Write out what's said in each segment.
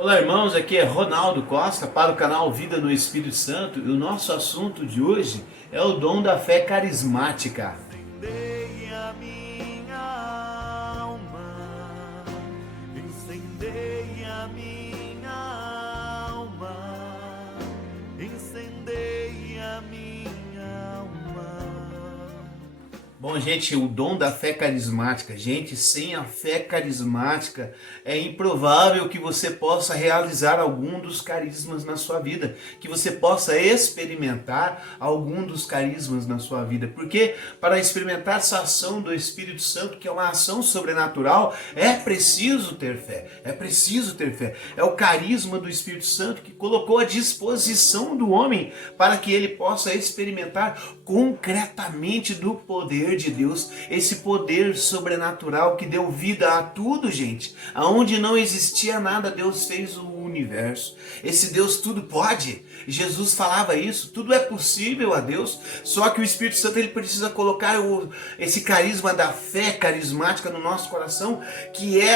Olá, irmãos, aqui é Ronaldo Costa para o canal Vida no Espírito Santo e o nosso assunto de hoje é o dom da fé carismática. Incendei a minha alma, incendei a minha alma, incendei a minha alma. Bom, gente, o dom da fé carismática. Gente, sem a fé carismática é improvável que você possa realizar algum dos carismas na sua vida, que você possa experimentar algum dos carismas na sua vida. Porque para experimentar essa ação do Espírito Santo, que é uma ação sobrenatural, é preciso ter fé. É preciso ter fé. É o carisma do Espírito Santo que colocou à disposição do homem para que ele possa experimentar concretamente do poder de Deus, esse poder sobrenatural que deu vida a tudo, gente. Aonde não existia nada, Deus fez o universo. Esse Deus tudo pode. Jesus falava isso, tudo é possível a Deus, só que o Espírito Santo ele precisa colocar esse carisma da fé carismática no nosso coração, que é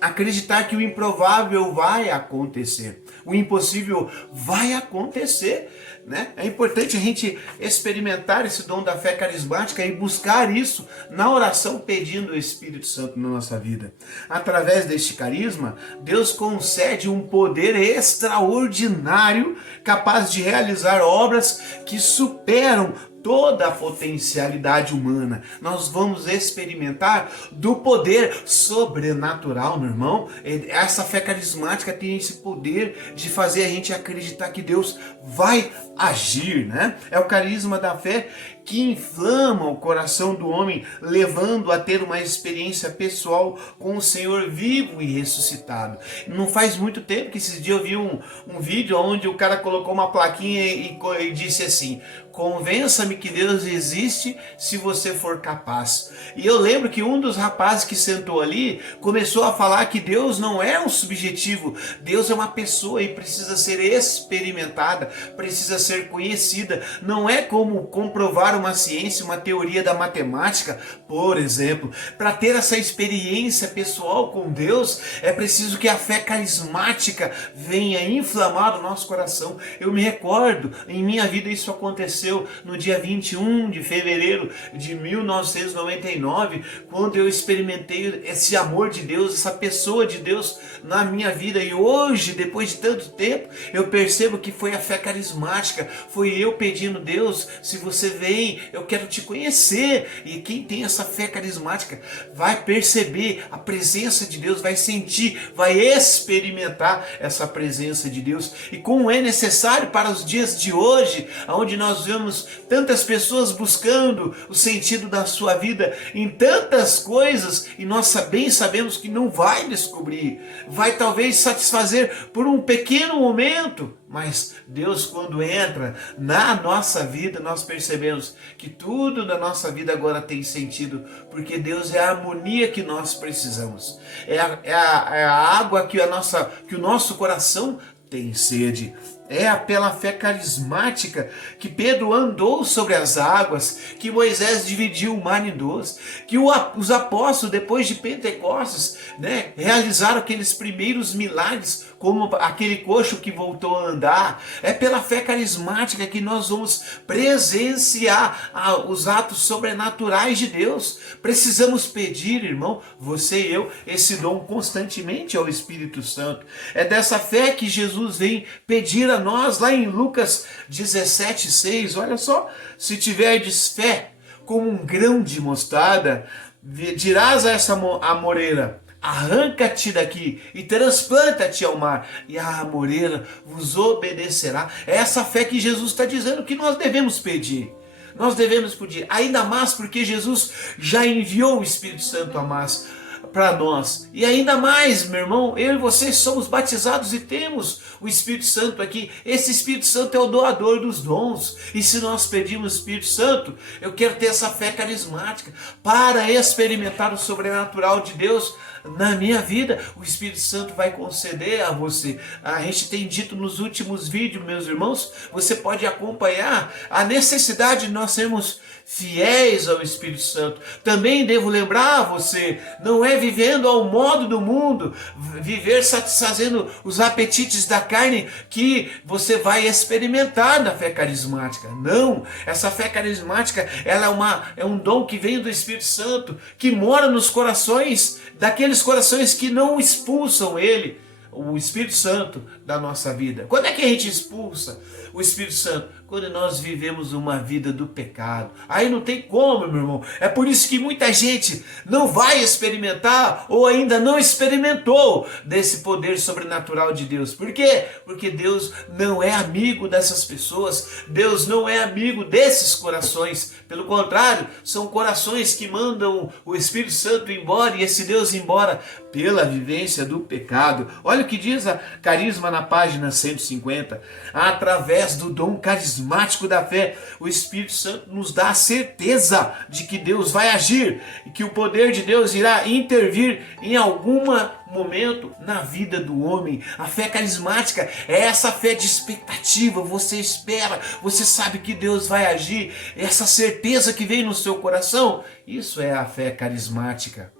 acreditar que o improvável vai acontecer, o impossível vai acontecer, né? É importante a gente experimentar esse dom da fé carismática e buscar isso na oração, pedindo o Espírito Santo na nossa vida. Através deste carisma, Deus concede um poder extraordinário capaz de realizar obras que superam toda a potencialidade humana. Nós vamos experimentar do poder sobrenatural, meu irmão. Essa fé carismática tem esse poder de fazer a gente acreditar que Deus vai agir, né? É o carisma da fé que inflama o coração do homem, levando a ter uma experiência pessoal com o Senhor vivo e ressuscitado. Não faz muito tempo que esses dias eu vi um vídeo onde o cara colocou uma plaquinha e disse assim: convença-me que Deus existe se você for capaz. E eu lembro que um dos rapazes que sentou ali começou a falar que Deus não é um subjetivo, Deus é uma pessoa e precisa ser experimentada, precisa ser conhecida. Não é como comprovar uma ciência, uma teoria da matemática, por exemplo. Para ter essa experiência pessoal com Deus, é preciso que a fé carismática venha inflamar o nosso coração. Eu me recordo, em minha vida isso aconteceu no dia 21 de fevereiro de 1999, quando eu experimentei esse amor de Deus, essa pessoa de Deus na minha vida. E hoje, depois de tanto tempo, eu percebo que foi a fé carismática, foi eu pedindo: Deus, se você vem, eu quero te conhecer. E quem tem essa fé carismática vai perceber a presença de Deus, vai sentir, vai experimentar essa presença de Deus. E como é necessário para os dias de hoje, onde nós vemos tantas pessoas buscando o sentido da sua vida em tantas coisas, e nós bem sabemos que não vai descobrir, vai talvez satisfazer por um pequeno momento, mas Deus, quando entra na nossa vida, nós percebemos que tudo na nossa vida agora tem sentido, porque Deus é a harmonia que nós precisamos, é a água que o nosso coração tem sede. É pela fé carismática que Pedro andou sobre as águas, que Moisés dividiu o mar em dois, que os apóstolos, depois de Pentecostes, né, realizaram aqueles primeiros milagres, como aquele coxo que voltou a andar. É pela fé carismática que nós vamos presenciar os atos sobrenaturais de Deus. Precisamos pedir, irmão, você e eu, esse dom constantemente ao Espírito Santo. É dessa fé que Jesus vem pedir a nós, lá em Lucas 17:6, olha só: se tiverdes fé como um grão de mostarda, dirás a essa amoreira: arranca-te daqui e transplanta-te ao mar, e a amoreira vos obedecerá. É essa fé que Jesus está dizendo que nós devemos pedir. Nós devemos pedir, ainda mais porque Jesus já enviou o Espírito Santo a mais para nós. E ainda mais, meu irmão, eu e você somos batizados e temos o Espírito Santo aqui. Esse Espírito Santo é o doador dos dons. E se nós pedimos o Espírito Santo, eu quero ter essa fé carismática para experimentar o sobrenatural de Deus na minha vida, o Espírito Santo vai conceder a você. A gente tem dito nos últimos vídeos, meus irmãos, você pode acompanhar a necessidade de nós sermos fiéis ao Espírito Santo. Também devo lembrar a você, não é vivendo ao modo do mundo, viver satisfazendo os apetites da carne, que você vai experimentar na fé carismática. Não, essa fé carismática, ela é um dom que vem do Espírito Santo, que mora nos corações, daqueles corações que não expulsam ele, o Espírito Santo, da nossa vida. Quando é que a gente expulsa o Espírito Santo? Quando nós vivemos uma vida do pecado. Aí não tem como, meu irmão. É por isso que muita gente não vai experimentar ou ainda não experimentou desse poder sobrenatural de Deus. Por quê? Porque Deus não é amigo dessas pessoas. Deus não é amigo desses corações. Pelo contrário, são corações que mandam o Espírito Santo embora, e esse Deus embora pela vivência do pecado. Olha o que diz a Carisma na página 150. Através do dom carismático da fé, o Espírito Santo nos dá a certeza de que Deus vai agir e que o poder de Deus irá intervir em algum momento na vida do homem. A fé carismática é essa fé de expectativa. Você espera, você sabe que Deus vai agir, essa certeza que vem no seu coração. Isso é a fé carismática.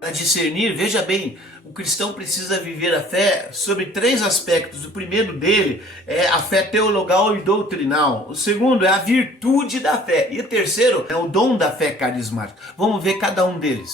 Para discernir, veja bem, o cristão precisa viver a fé sobre 3 aspectos. O primeiro dele é a fé teologal e doutrinal. O segundo é a virtude da fé. E o terceiro é o dom da fé carismática. Vamos ver cada um deles.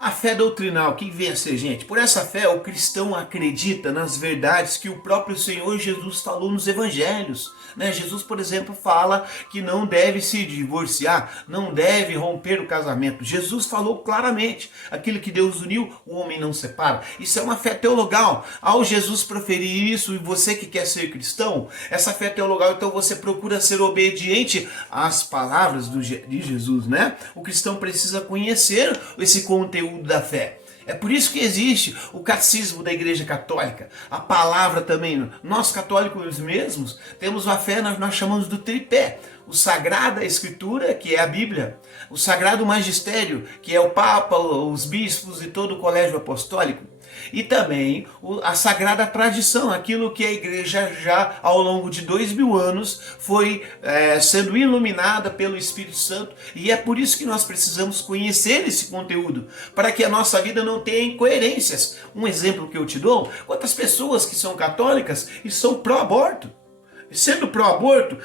A fé doutrinal, o que vem a ser, gente? Por essa fé, o cristão acredita nas verdades que o próprio Senhor Jesus falou nos evangelhos. Jesus, por exemplo, fala que não deve se divorciar, não deve romper o casamento. Jesus falou claramente, aquilo que Deus uniu, o homem não separa. Isso é uma fé teologal. Ao Jesus proferir isso, e você que quer ser cristão, essa fé teologal, então você procura ser obediente às palavras de Jesus, né? O cristão precisa conhecer esse conteúdo da fé. É por isso que existe o catecismo da Igreja Católica, a palavra também. Nós católicos mesmos temos a fé, nós chamamos do tripé. O Sagrada Escritura, que é a Bíblia, o Sagrado Magistério, que é o Papa, os bispos e todo o colégio apostólico, e também a Sagrada Tradição, aquilo que a Igreja já ao longo de 2000 anos foi sendo iluminada pelo Espírito Santo, e é por isso que nós precisamos conhecer esse conteúdo, para que a nossa vida não tenha incoerências. Um exemplo que eu te dou: quantas pessoas que são católicas e são pró-aborto? Sendo pró-aborto,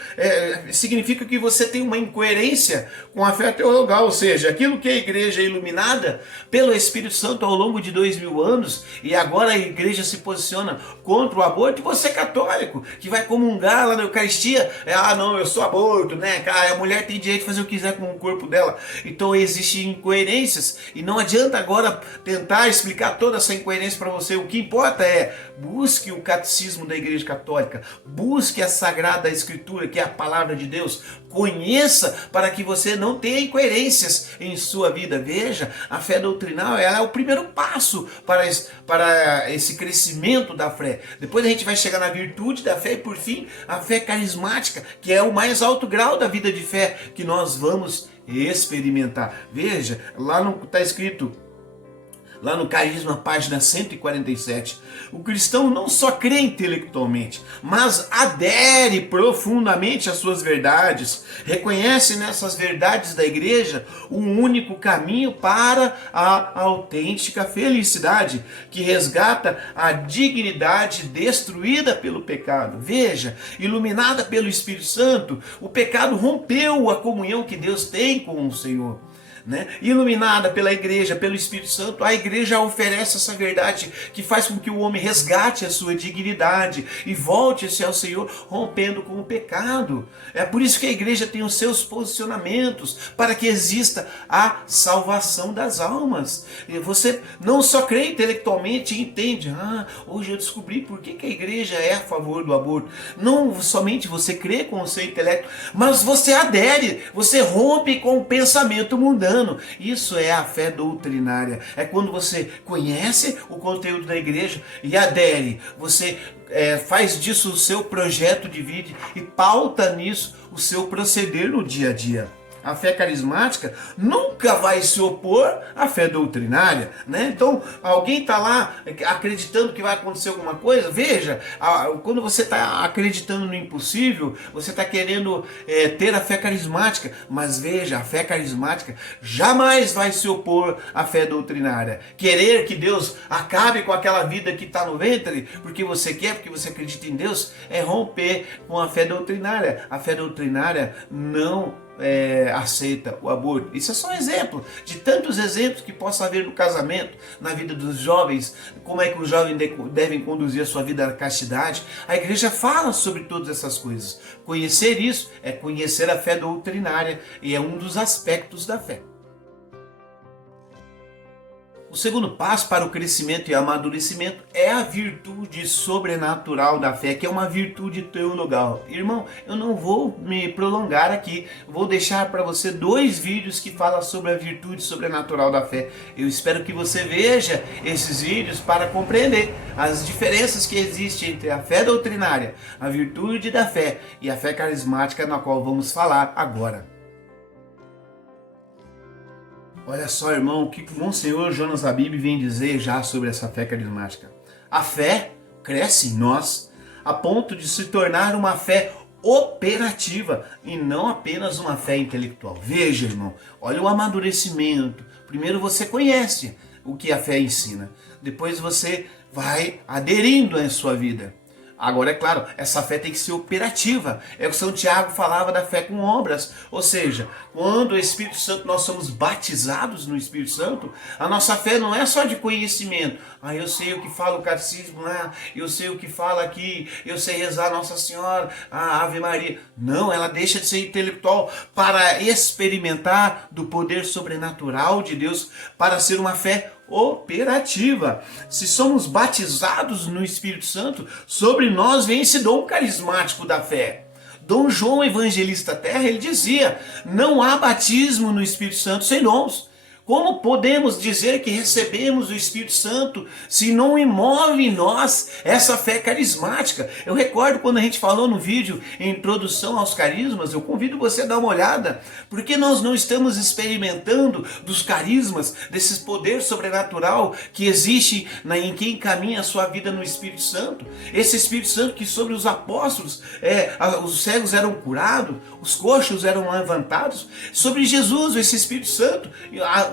significa que você tem uma incoerência com a fé teologal, ou seja, aquilo que a igreja é iluminada pelo Espírito Santo ao longo de 2000 anos, e agora a igreja se posiciona contra o aborto, e você é católico, que vai comungar lá na Eucaristia, não, eu sou aborto, né? A mulher tem direito de fazer o que quiser com o corpo dela. Então existem incoerências, e não adianta agora tentar explicar toda essa incoerência para você. O que importa é, busque o catecismo da Igreja Católica, busque a Sagrada Escritura, que é a palavra de Deus, conheça, para que você não tenha incoerências em sua vida. Veja, a fé doutrinal, ela é o primeiro passo para esse crescimento da fé. Depois a gente vai chegar na virtude da fé e, por fim, a fé carismática, que é o mais alto grau da vida de fé que nós vamos experimentar. Veja, lá está escrito, lá no Carisma, página 147, o cristão não só crê intelectualmente, mas adere profundamente às suas verdades, reconhece nessas verdades da igreja um único caminho para a autêntica felicidade, que resgata a dignidade destruída pelo pecado. Veja, iluminada pelo Espírito Santo, o pecado rompeu a comunhão que Deus tem com o Senhor. Iluminada pela igreja, pelo Espírito Santo, a igreja oferece essa verdade que faz com que o homem resgate a sua dignidade e volte-se ao Senhor, rompendo com o pecado. É por isso que a igreja tem os seus posicionamentos, para que exista a salvação das almas. E você não só crê intelectualmente e entende, hoje eu descobri por que a igreja é a favor do aborto. Não somente você crê com o seu intelecto, mas você adere, você rompe com o pensamento mundano. Isso é a fé doutrinária. É quando você conhece o conteúdo da igreja e adere. Você faz disso o seu projeto de vida e pauta nisso o seu proceder no dia a dia. a fé carismática nunca vai se opor à fé doutrinária, né? Então, alguém está lá acreditando que vai acontecer alguma coisa, veja, quando você está acreditando no impossível, você está querendo ter a fé carismática, mas veja, a fé carismática jamais vai se opor à fé doutrinária. Querer que Deus acabe com aquela vida que está no ventre, porque você quer, porque você acredita em Deus, é romper com a fé doutrinária. A fé doutrinária não aceita o aborto. Isso é só um exemplo de tantos exemplos que possa haver no casamento, na vida dos jovens, como é que os jovens devem conduzir a sua vida na castidade. A igreja fala sobre todas essas coisas. Conhecer isso é conhecer a fé doutrinária e é um dos aspectos da fé. O segundo passo para o crescimento e amadurecimento é a virtude sobrenatural da fé, que é uma virtude teologal. Irmão, eu não vou me prolongar aqui, vou deixar para você 2 vídeos que falam sobre a virtude sobrenatural da fé. Eu espero que você veja esses vídeos para compreender as diferenças que existem entre a fé doutrinária, a virtude da fé e a fé carismática, na qual vamos falar agora. Olha só, irmão, o que o Monsenhor Jonas Habib vem dizer já sobre essa fé carismática. A fé cresce em nós a ponto de se tornar uma fé operativa e não apenas uma fé intelectual. Veja, irmão, olha o amadurecimento. Primeiro você conhece o que a fé ensina, depois você vai aderindo à sua vida. Agora, é claro, essa fé tem que ser operativa. É o que São Tiago falava da fé com obras. Ou seja, quando o Espírito Santo, nós somos batizados no Espírito Santo, a nossa fé não é só de conhecimento. Eu sei o que fala o catecismo lá, eu sei o que fala aqui, eu sei rezar Nossa Senhora, a Ave Maria. Não, ela deixa de ser intelectual para experimentar do poder sobrenatural de Deus, para ser uma fé operativa. Se somos batizados no Espírito Santo, sobre nós vem esse dom carismático da fé. Dom João Evangelista Terra, ele dizia: não há batismo no Espírito Santo sem dons. Como podemos dizer que recebemos o Espírito Santo se não imove em nós essa fé carismática? Eu recordo quando a gente falou no vídeo em introdução aos carismas, eu convido você a dar uma olhada, porque nós não estamos experimentando dos carismas, desse poder sobrenatural que existe em quem encaminha a sua vida no Espírito Santo. Esse Espírito Santo que sobre os apóstolos, os cegos eram curados, os coxos eram levantados, sobre Jesus, esse Espírito Santo,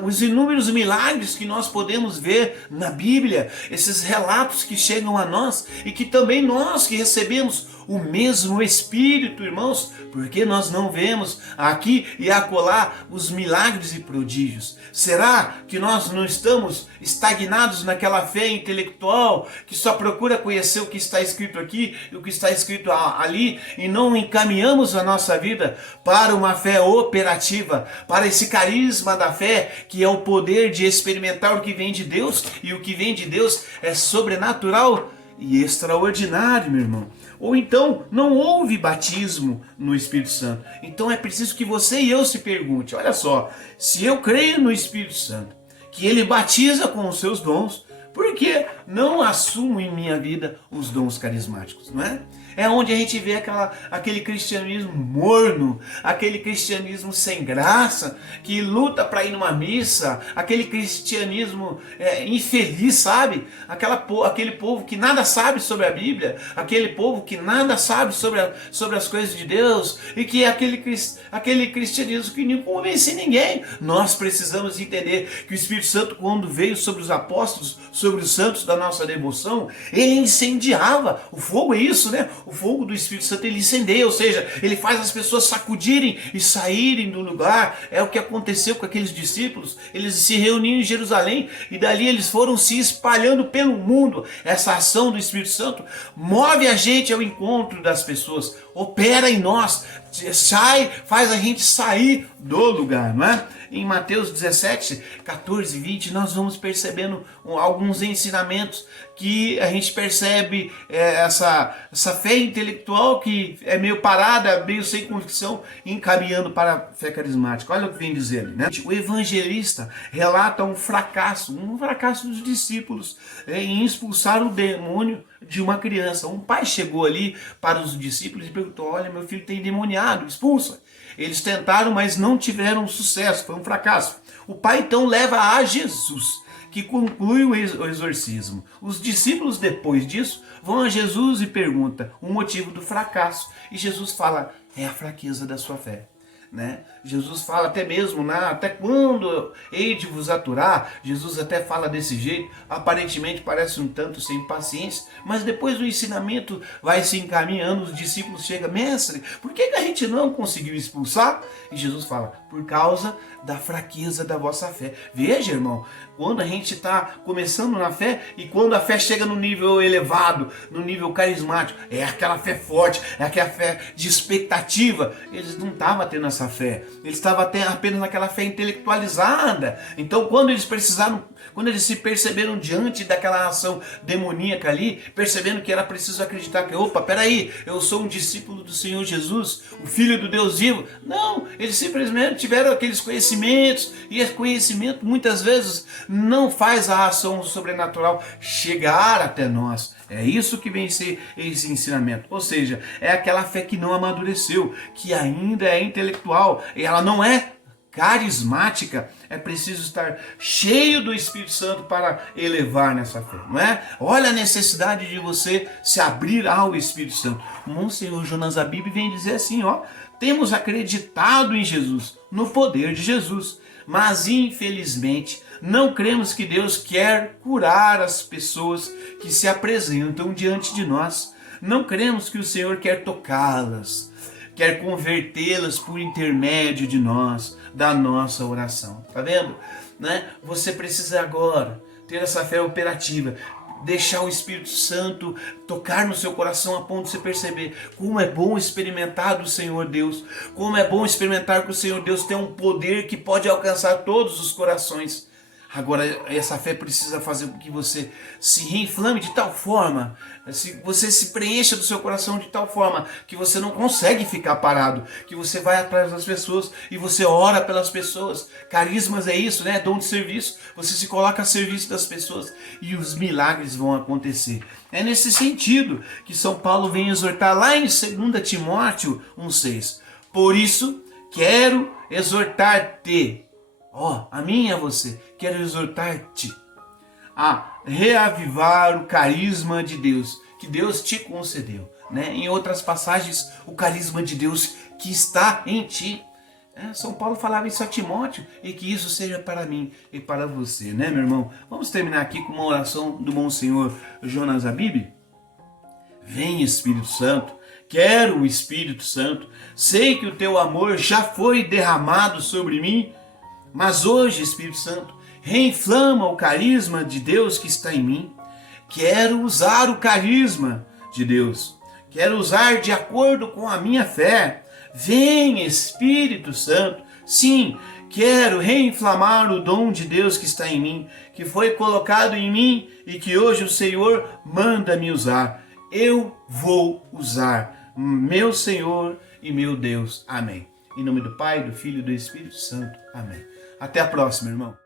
os inúmeros milagres que nós podemos ver na Bíblia, esses relatos que chegam a nós e que também nós que recebemos o mesmo Espírito, irmãos, porque nós não vemos aqui e acolá os milagres e prodígios. Será que nós não estamos estagnados naquela fé intelectual que só procura conhecer o que está escrito aqui e o que está escrito ali e não encaminhamos a nossa vida para uma fé operativa, para esse carisma da fé que é o poder de experimentar o que vem de Deus, e o que vem de Deus é sobrenatural e extraordinário, meu irmão. Ou então não houve batismo no Espírito Santo. Então é preciso que você e eu se pergunte, olha só, se eu creio no Espírito Santo, que ele batiza com os seus dons, por que não assumo em minha vida os dons carismáticos, não é? É onde a gente vê aquele cristianismo morno, aquele cristianismo sem graça, que luta para ir numa missa, aquele cristianismo infeliz, sabe? Aquele povo que nada sabe sobre a Bíblia, aquele povo que nada sabe sobre as coisas de Deus, e que é aquele cristianismo que não convence ninguém. Nós precisamos entender que o Espírito Santo, quando veio sobre os apóstolos, sobre os santos da nossa devoção, ele incendiava. O fogo é isso, né? O fogo do Espírito Santo, ele incendeia, ou seja, ele faz as pessoas sacudirem e saírem do lugar. É o que aconteceu com aqueles discípulos. Eles se reuniram em Jerusalém e dali eles foram se espalhando pelo mundo. Essa ação do Espírito Santo move a gente ao encontro das pessoas, opera em nós, faz a gente sair do lugar, não é? Em Mateus 17, 14 e 20, nós vamos percebendo alguns ensinamentos que a gente percebe essa fé intelectual que é meio parada, meio sem convicção, encaminhando para a fé carismática. Olha o que vem dizer, né? O evangelista relata um fracasso dos discípulos em expulsar o demônio de uma criança. Um pai chegou ali para os discípulos e perguntou: olha, meu filho tem endemoniado, expulsa. Eles tentaram, mas não tiveram sucesso, foi um fracasso. O pai então leva a Jesus, que conclui o exorcismo. Os discípulos, depois disso, vão a Jesus e perguntam o motivo do fracasso. E Jesus fala: é a fraqueza da sua fé. Né? Jesus fala até mesmo, até quando hei de vos aturar? Jesus até fala desse jeito, aparentemente parece um tanto sem paciência, mas depois o ensinamento vai se encaminhando, os discípulos chegam: mestre, por que a gente não conseguiu expulsar? E Jesus fala: por causa da fraqueza da vossa fé. Veja, irmão, quando a gente está começando na fé e quando a fé chega no nível elevado, no nível carismático, é aquela fé forte, é aquela fé de expectativa. Eles não estavam tendo essa fé, eles estavam apenas naquela fé intelectualizada. Então quando eles se perceberam diante daquela ação demoníaca ali, percebendo que era preciso acreditar que, opa, peraí, eu sou um discípulo do Senhor Jesus, o Filho do Deus vivo. Não, eles simplesmente tiveram aqueles conhecimentos, e esse conhecimento muitas vezes não faz a ação sobrenatural chegar até nós. É isso que vem ser esse ensinamento. Ou seja, é aquela fé que não amadureceu, que ainda é intelectual, e ela não é carismática. É preciso estar cheio do Espírito Santo para elevar nessa fé, não é? Olha a necessidade de você se abrir ao Espírito Santo. O Monsenhor Jonas Abib vem dizer assim, temos acreditado em Jesus, no poder de Jesus, mas infelizmente não cremos que Deus quer curar as pessoas que se apresentam diante de nós. Não cremos que o Senhor quer tocá-las, quer convertê-las por intermédio de nós, da nossa oração. Tá vendo? Né? Você precisa agora ter essa fé operativa, deixar o Espírito Santo tocar no seu coração a ponto de você perceber como é bom experimentar do Senhor Deus, como é bom experimentar que o Senhor Deus tem um poder que pode alcançar todos os corações. Agora, essa fé precisa fazer com que você se reinflame de tal forma, você se preencha do seu coração de tal forma que você não consegue ficar parado, que você vai atrás das pessoas e você ora pelas pessoas. Carismas é isso, né? Dom de serviço. Você se coloca a serviço das pessoas e os milagres vão acontecer. É nesse sentido que São Paulo vem exortar lá em 2 Timóteo 1,6. Por isso, quero exortar-te, a mim e a você, quero exortar-te a reavivar o carisma de Deus, que Deus te concedeu. Né? Em outras passagens, o carisma de Deus que está em ti. São Paulo falava isso a Timóteo, e que isso seja para mim e para você, né, meu irmão? Vamos terminar aqui com uma oração do Monsenhor Jonas Abib. Vem, Espírito Santo, quero o Espírito Santo, sei que o teu amor já foi derramado sobre mim, mas hoje, Espírito Santo, reinflama o carisma de Deus que está em mim. Quero usar o carisma de Deus. Quero usar de acordo com a minha fé. Vem, Espírito Santo. Sim, quero reinflamar o dom de Deus que está em mim, que foi colocado em mim e que hoje o Senhor manda me usar. Eu vou usar, meu Senhor e meu Deus. Amém. Em nome do Pai, do Filho e do Espírito Santo. Amém. Até a próxima, irmão.